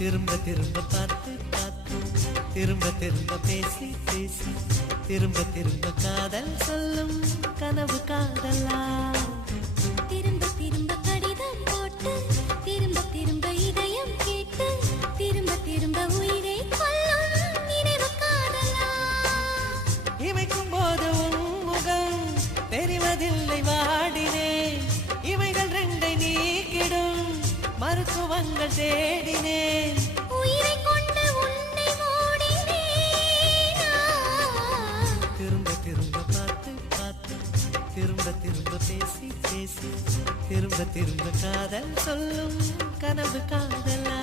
திரும்ப திரும்ப பார்த்து பார்த்து திரும்ப திரும்ப பேசி பேசி திரும்ப திரும்ப காதல் சொல்லும் கனவு காதலா திரும்ப திரும்ப கடிதம் போட்டு திரும்ப திரும்ப இதயம் கேட்டு திரும்ப திரும்ப உயிரை கொல்லும் நினைவு காதலா இமைக்கும் போது உன் முகம் தெரிவதில்லை வாடினேன் இவைகள் ரெண்டை நீக்கிடும் மருத்துவங்கள் தேடினேன் உயிரை கொண்டு உன்னை மூடினேனா திரும்ப திரும்ப பார்த்து பார்த்து திரும்ப திரும்ப பேசி பேசி திரும்ப திரும்ப காதல் சொல்லும் கனவு காதலா